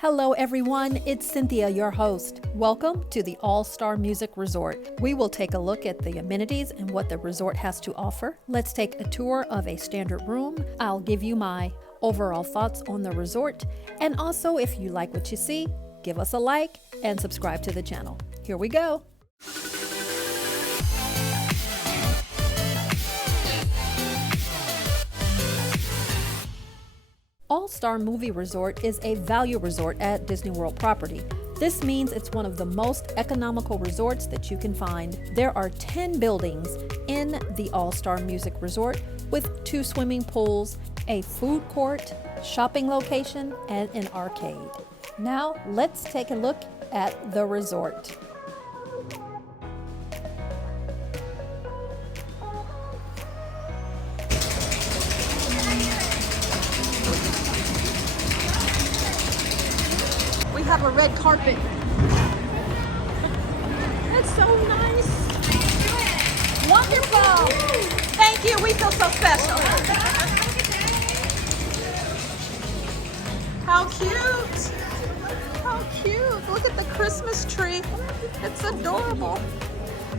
Hello everyone, it's Cynthia, your host. Welcome to the All-Star Music Resort. We will take a look at the amenities and what the resort has to offer. Let's take a tour of a standard room. I'll give you my overall thoughts on the resort. And also, if you like what you see, give us a like and subscribe to the channel. Here we go. All-Star Movie Resort is a value resort at DisneyWorld property. This means it's one of the most economical resorts that you can find. There are 10 buildings in the All-Star Music Resort with 2 swimming pools, a food court, shopping location, and an arcade. Now let's take a look at the resort. We have a red carpet. It's so nice. Wonderful. Thank you. We feel so special. How cute. How cute. Look at the Christmas tree. It's adorable.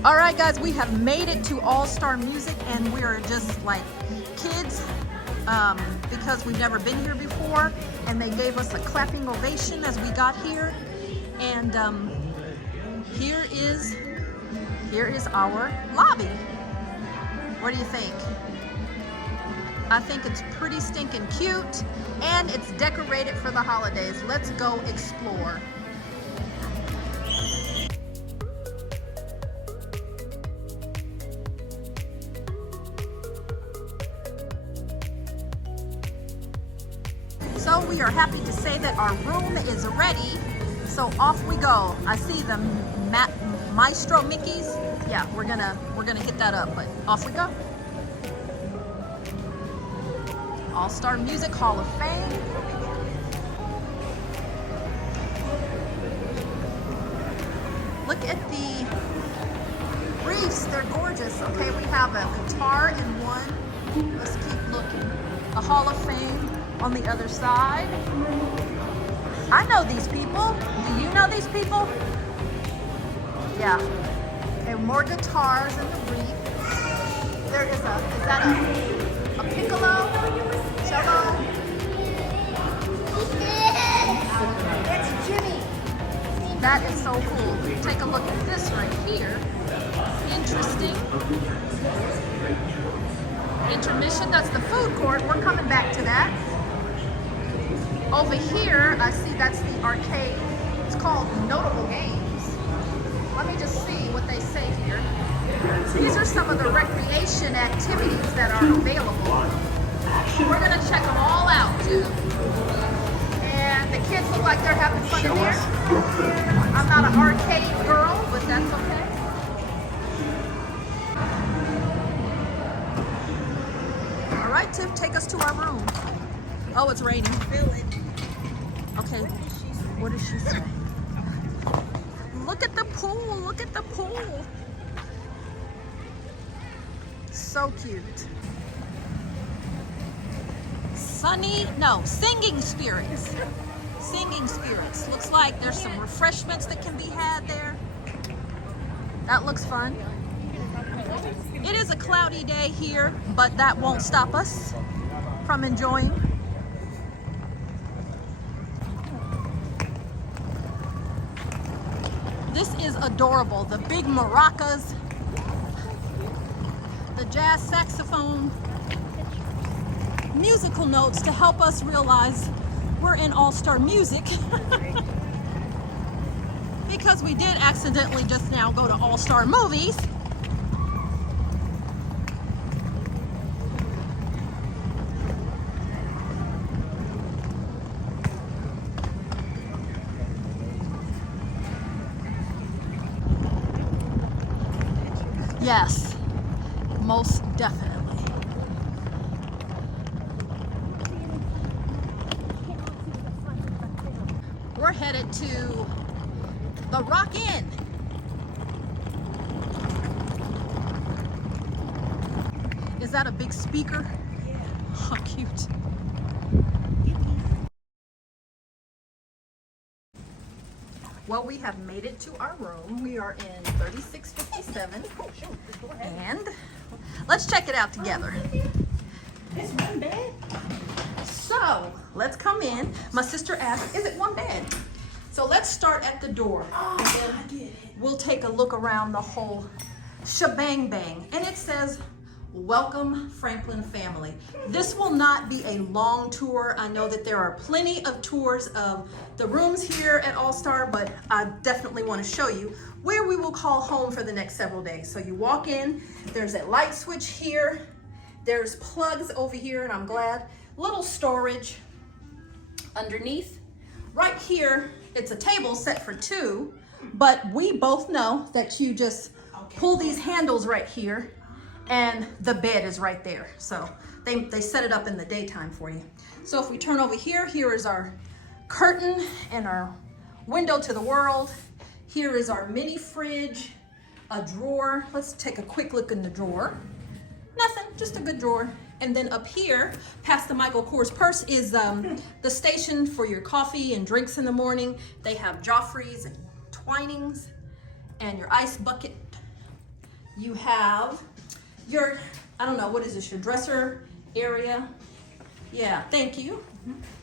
All right, guys, we have made it to All-Star Music, and we are just like kids. Because we've never been here before, and they gave us a clapping ovation as we got here. And here is our lobby. What do you think? I think it's pretty stinking cute, and it's decorated for the holidays. Let's go explore. So we are happy to say that our room is ready. So off we go. I see the Maestro Mickeys. Yeah, we're gonna hit that up, but off we go. All-Star Music Hall of Fame. Look at the wreaths, they're gorgeous. Okay, we have a guitar in one. Let's keep looking. A Hall of Fame on the other side. I know these people. Do you know these people? Yeah. And more guitars in the wreath. There is is that a piccolo? Cello? It's Jimmy. That is so cool. Take a look at this right here. Interesting. Intermission, that's the food court. We're coming back to that. Over here, I see that's the arcade. It's called Notable Games. Let me just see what they say here. These are some of the recreation activities that are available. We're gonna check them all out too. And the kids look like they're having fun in there. I'm not an arcade girl, but that's okay. All right, Tiff, take us to our room. Oh, it's raining. Okay, what does she say? Look at the pool, look at the pool. So cute. Singing spirits. Singing spirits. Looks like there's some refreshments that can be had there. That looks fun. It is a cloudy day here, but that won't stop us from enjoying. This is adorable. The big maracas, the jazz saxophone, musical notes to help us realize we're in All-Star Music. Because we did accidentally just now go to All-Star Movies. Yes, most definitely. We're headed to the Rock Inn. Is that a big speaker? Yeah. How cute. Well, we have made it to our room. We are in 3657. And let's check it out together. It's one bed. So let's come in. My sister asked, is it one bed? So let's start at the door. I get it. We'll take a look around the whole shebang bang. And it says, welcome Franklin family. This will not be a long tour. I know that there are plenty of tours of the rooms here at All Star, but I definitely want to show you where we will call home for the next several days. So you walk in, there's a light switch here, there's plugs over here, and I'm glad. Little storage underneath. Right here, it's a table set for two, but we both know that you just pull these handles right here and the bed is right there. So they set it up in the daytime for you. So if we turn over here, here is our curtain and our window to the world. Here is our mini fridge, a drawer. Let's take a quick look in the drawer. Nothing, just a good drawer. And then up here, past the Michael Kors purse, is the station for your coffee and drinks in the morning. They have Joffreys and Twinings and your ice bucket. You have your, I don't know, what is this, your dresser area? Yeah, thank you.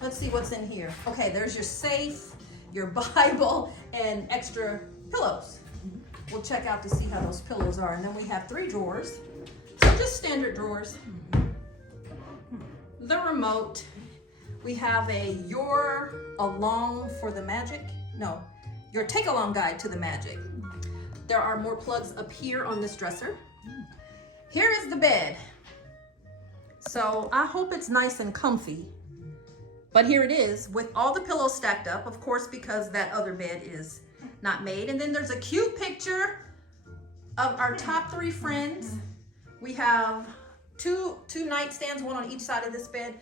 Let's see what's in here. Okay, there's your safe, your Bible, and extra pillows. We'll check out to see how those pillows are. And then we have 3 drawers. So just standard drawers. The remote. We have a your along for the magic. No, your take along guide to the magic. There are more plugs up here on this dresser. Here is the bed. So I hope it's nice and comfy. But here it is with all the pillows stacked up, of course, because that other bed is not made. And then there's a cute picture of our top 3 friends. We have two nightstands, one on each side of this bed.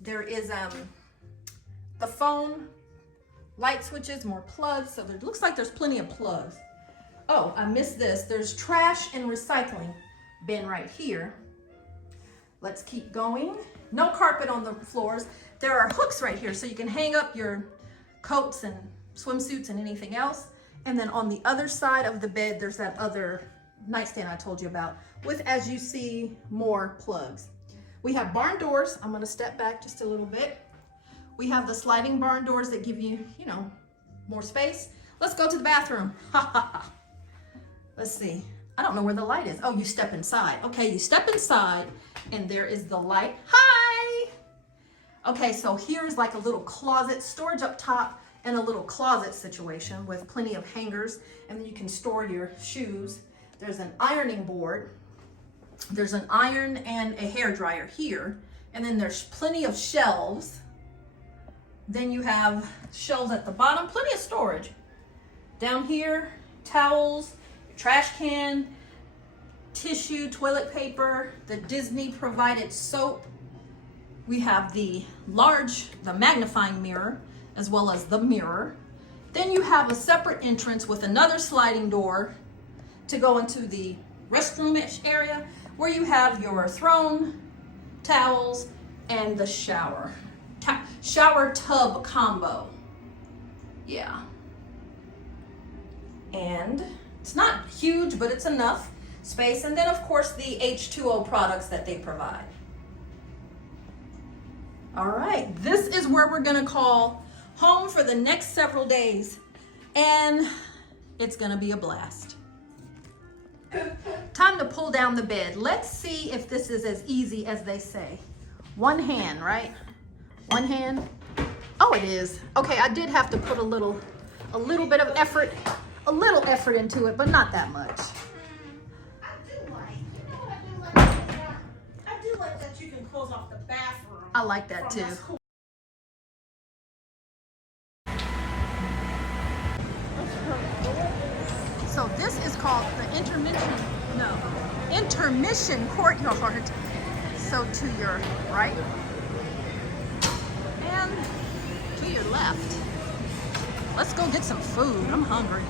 There is the phone, light switches, more plugs. So there looks like there's plenty of plugs. Oh, I missed this. There's trash and recycling bin right here. Let's keep going. No carpet on the floors. There are hooks right here so you can hang up your coats and swimsuits and anything else. And then on the other side of the bed, there's that other nightstand I told you about with, as you see, more plugs. We have barn doors. I'm gonna step back just a little bit. We have the sliding barn doors that give you, you know, more space. Let's go to the bathroom. Let's see. I don't know where the light is. Oh, you step inside. Okay, you step inside and there is the light. Hi! Okay, so here's like a little closet, storage up top, and a little closet situation with plenty of hangers, and then you can store your shoes. There's an ironing board. There's an iron and a hair dryer here, and then there's plenty of shelves. Then you have shelves at the bottom, plenty of storage. Down here, towels, trash can, tissue, toilet paper, the Disney provided soap. We have the magnifying mirror, as well as the mirror. Then you have a separate entrance with another sliding door to go into the restroom-ish area where you have your throne, towels, and the shower tub combo. Yeah. And it's not huge, but it's enough space. And then of course the H2O products that they provide. All right, this is where we're gonna call home for the next several days. And it's gonna be a blast. Time to pull down the bed. Let's see if this is as easy as they say. One hand, right? One hand. Oh, it is. Okay, I did have to put a little bit of effort, into it, but not that much. I do like that you can close off the bathroom. I like that too. So this is called the Intermission courtyard. So to your right and to your left. Let's go get some food. I'm hungry.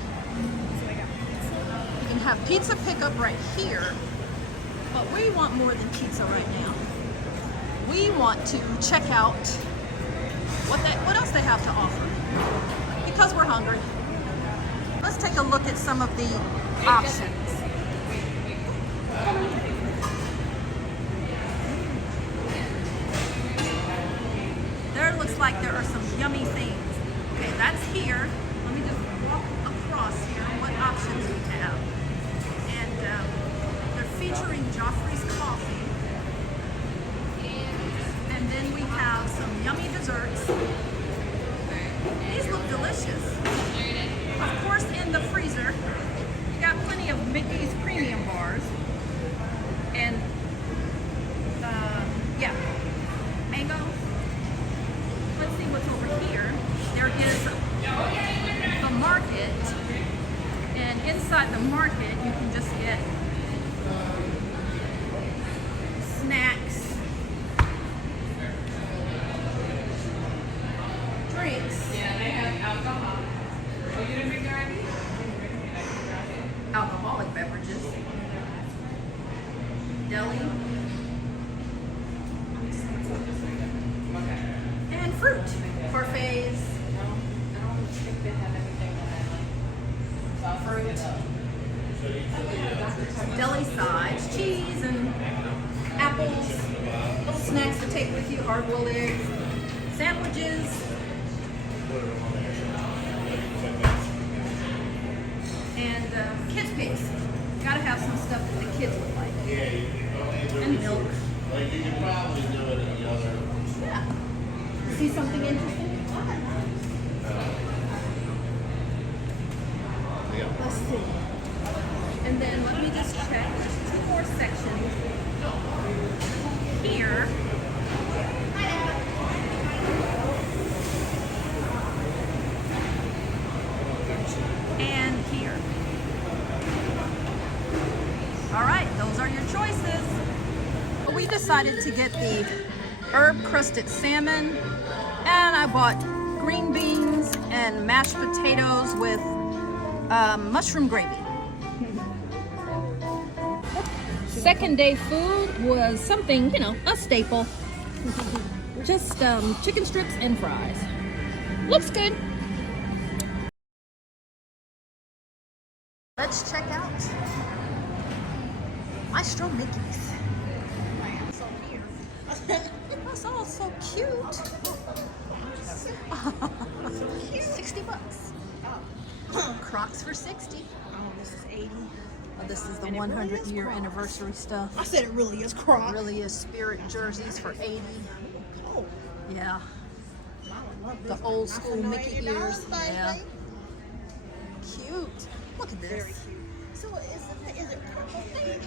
You can have pizza pickup right here, but we want more than pizza right now. We want to check out what else they have to offer because we're hungry. take a look at some of the options. There it looks like there are some yummy things. Okay, that's here. Let me just walk across here what options we have. And they're featuring Joffrey's coffee. And then we have some yummy desserts. These look delicious. Of course, in the freezer, you got plenty of Mickey's premium bars. And yeah, mango. Let's see what's over here. There is a market, and inside the market you can just get snacks, drinks, alcoholic beverages, deli, and fruit, parfaits, fruit, deli sides, cheese and apples, little snacks to take with you, hard-boiled eggs, sandwiches, and kids' picks. Gotta have some stuff that the kids would like. And milk. Like you could probably do it in the other. Yeah. See something interesting? Let's see. And then let me just check. There's 2 more sections here. And here. All right, those are your choices. We decided to get the herb-crusted salmon, and I bought green beans and mashed potatoes with mushroom gravy. Second day food was something, you know, a staple. Just chicken strips and fries. Looks good. Let's check out my Stroll Mickeys. That's all so cute. 60 bucks. Crocs for 60. Oh, this is 80. Oh, this is the And it really 100-year is anniversary stuff. I said it really is Crocs. It really is Spirit jerseys for 80. Oh, Yeah. I love The this. old Not school for no Mickey $80, ears. baby. Yeah. Cute. Look at Very this. cute. So is it purple thing here?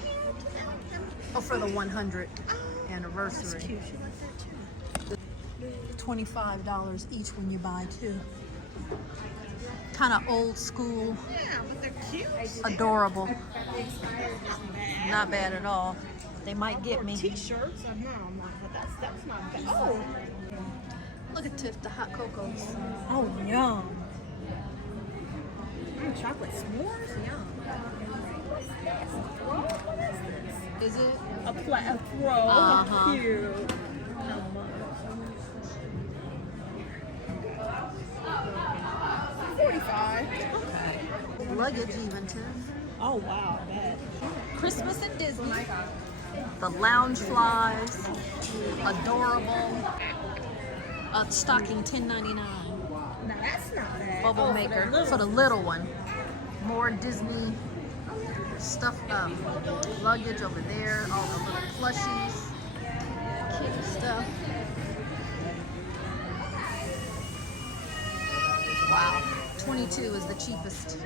Oh, for the 100 That's anniversary. cute. She like that too. $25 each when you buy 2. Kind of old school, Yeah, but they're cute. adorable. Not bad. Not bad at all. They might get me. T-shirts. I know. I'm not, but that's not bad. Oh. Look at Tiff, the hot cocos. Oh, yum. Chocolate s'mores? Yum. Is it? A throw. Uh-huh. Cute. $45. Luggage even, Tiff. Oh, wow. Bad. Christmas at Disney. The lounge flies. Adorable. Stocking $10.99. Now, that's not bad. Bubble Oh, maker for the little one. More Disney stuff, luggage over there, all the little plushies, cute stuff. Wow, 22 is the cheapest.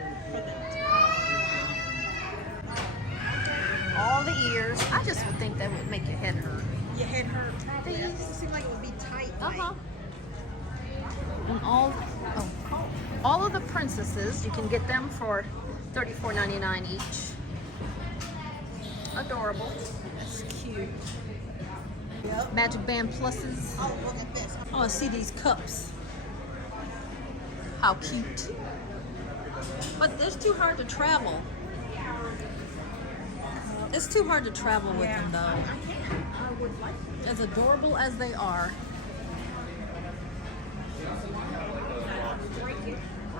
All the ears. I just would think that would make your head hurt. Your head hurt probably. It seemed like it would be tight. Uh-huh. And all of the princesses, you can get them for $34.99 each. Adorable. That's cute. Yep. Magic Band pluses. Oh, look at this. I want to see these cups. How cute. But it's too hard to travel. It's too hard to travel with them, though. I can. I would like to. As adorable as they are.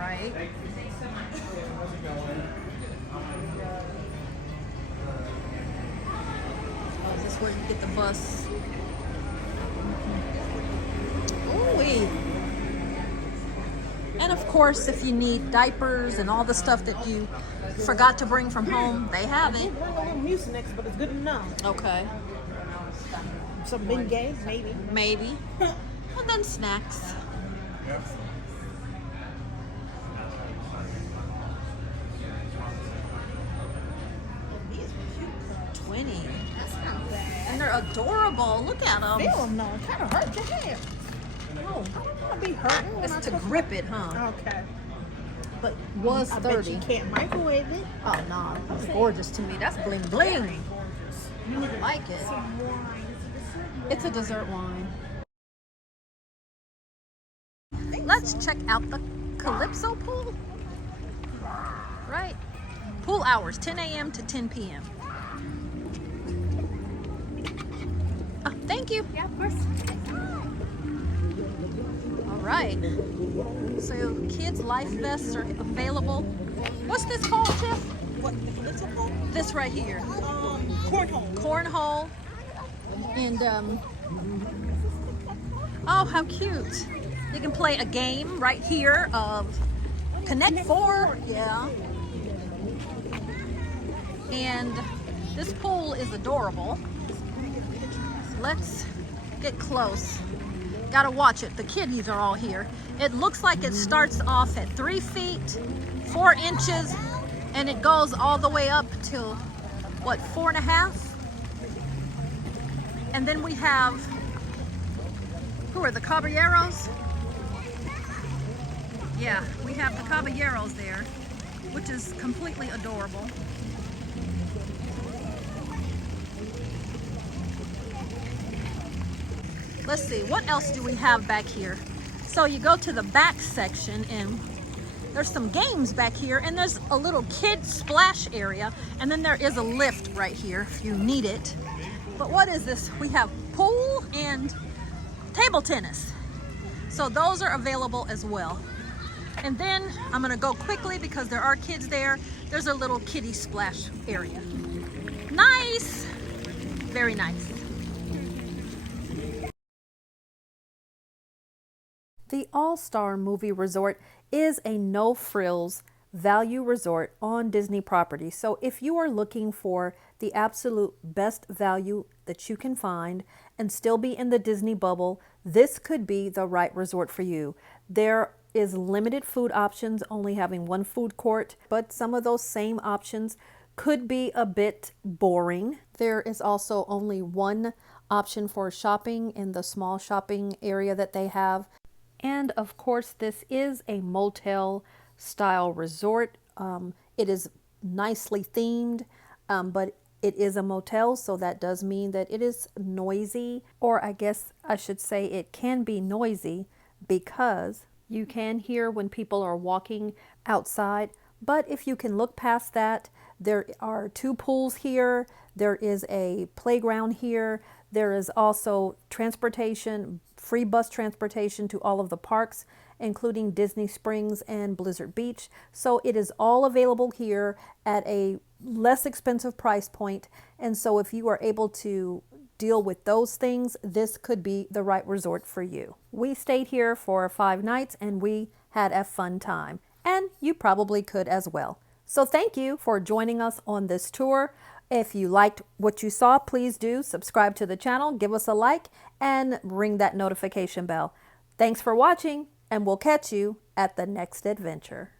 right? Oh, is this where you get the bus? Ooh-wee. And of course, if you need diapers and all the stuff that you forgot to bring from home, they have it. Bring a little mucinex, but it's good enough. Okay. Some big games, maybe. Maybe. Well, then snacks. $20. That's not bad. And they're adorable. Look at them. Feel them though. Kind of hurt your hair. Oh, I don't want to be hurting. when it's I to took grip it, huh? Okay. But was I bet 30. you can't microwave it. Oh no, that's gorgeous to me. That's bling bling. I like it. Some wine. It's a dessert wine. Let's check out the Calypso Pool. Right. Pool hours, 10 a.m. to 10 p.m. Oh, thank you. Yeah, of course. All right. So kids' life vests are available. What's this called, Chef? What? The Calypso Pool? This right here. Cornhole. Cornhole. And oh, how cute. You can play a game right here of Connect Four. Yeah. And this pool is adorable. Let's get close. Gotta watch it. The kiddies are all here. It looks like it starts off at 3 feet, 4 inches, and it goes all the way up to, what, 4.5? And then we have, who are the Caballeros? Yeah, we have the Caballeros there, which is completely adorable. Let's see, what else do we have back here? So you go to the back section and there's some games back here, and there's a little kid splash area, and then there is a lift right here if you need it. But what is this? We have pool and table tennis. So those are available as well. And then I'm gonna go quickly because there are kids there. There's a little kiddie splash area. Nice, very nice. The All-Star Movie Resort is a no-frills value resort on Disney property. So if you are looking for the absolute best value that you can find and still be in the Disney bubble, this could be the right resort for you. There is limited food options, only having one food court, but some of those same options could be a bit boring. There is also only one option for shopping in the small shopping area that they have. And of course, this is a motel style resort. It is nicely themed, but it is a motel, so that does mean that it is noisy, or I guess I should say it can be noisy because you can hear when people are walking outside. But if you can look past that, there are 2 pools here. There is a playground here. There is also transportation, free bus transportation to all of the parks, including Disney Springs and Blizzard Beach. So it is all available here at a less expensive price point. And so if you are able to deal with those things, this could be the right resort for you. We stayed here for 5 nights and we had a fun time. And you probably could as well. So thank you for joining us on this tour. If you liked what you saw, please do subscribe to the channel, give us a like, and ring that notification bell. Thanks for watching, and we'll catch you at the next adventure.